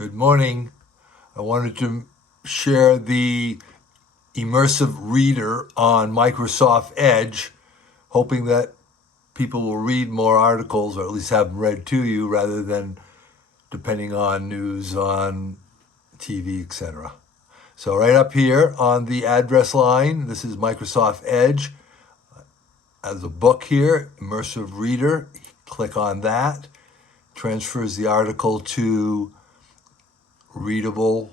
Good morning. I wanted to share the Immersive Reader on Microsoft Edge, hoping that people will read more articles or at least have them read to you rather than depending on news on TV, etc. So right up here on the address line, this is Microsoft Edge. As a book here, Immersive Reader, click on that. Transfers the article to readable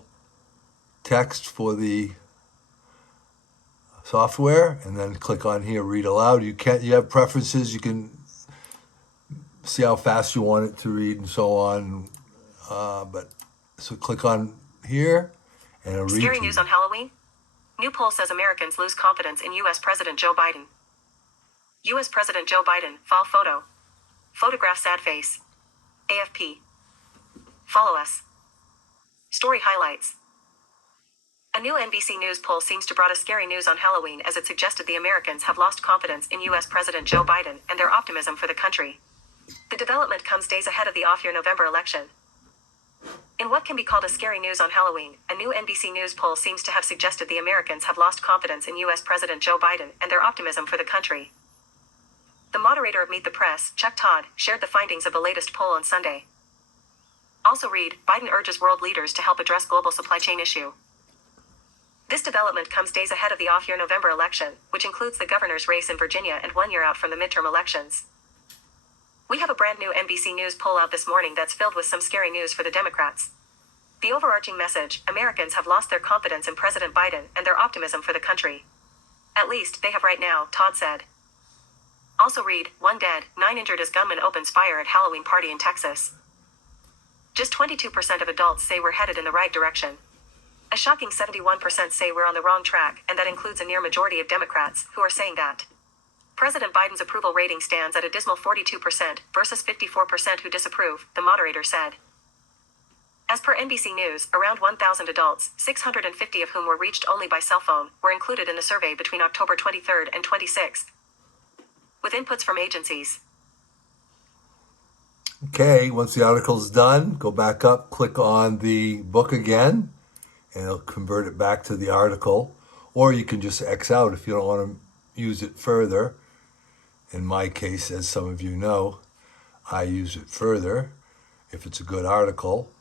text for the software, and then click on here, read aloud. You have preferences. You can see how fast you want it to read and so on. So click on here and it'll read. Scary news on Halloween. New poll says Americans lose confidence in U.S. President Joe Biden. U.S. President Joe Biden, fall photo. Photograph sad face. AFP. Follow us. Story highlights. A new NBC News poll seems to brought us scary news on Halloween as it suggested the Americans have lost confidence in U.S. President Joe Biden and their optimism for the country. The development comes days ahead of the off-year November election. In what can be called a scary news on Halloween, a new NBC News poll seems to have suggested the Americans have lost confidence in U.S. President Joe Biden and their optimism for the country. The moderator of Meet the Press, Chuck Todd, shared the findings of the latest poll on Sunday. Also read, Biden urges world leaders to help address global supply chain issue. This development comes days ahead of the off-year November election, which includes the governor's race in Virginia and 1 year out from the midterm elections. We have a brand new NBC News poll out this morning that's filled with some scary news for the Democrats. The overarching message, Americans have lost their confidence in President Biden and their optimism for the country. At least, they have right now, Todd said. Also read, 1 dead, 9 injured as gunman opens fire at Halloween party in Texas. Just 22% of adults say we're headed in the right direction. A shocking 71% say we're on the wrong track, and that includes a near majority of Democrats, who are saying that. President Biden's approval rating stands at a dismal 42% versus 54% who disapprove, the moderator said. As per NBC News, around 1,000 adults, 650 of whom were reached only by cell phone, were included in the survey between October 23rd and 26th. With inputs from agencies. Okay, once the article's done, go back up, click on the book again, and it'll convert it back to the article. Or you can just X out if you don't want to use it further. In my case, as some of you know, I use it further if it's a good article,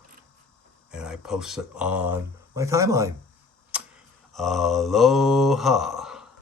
and I post it on my timeline. Aloha.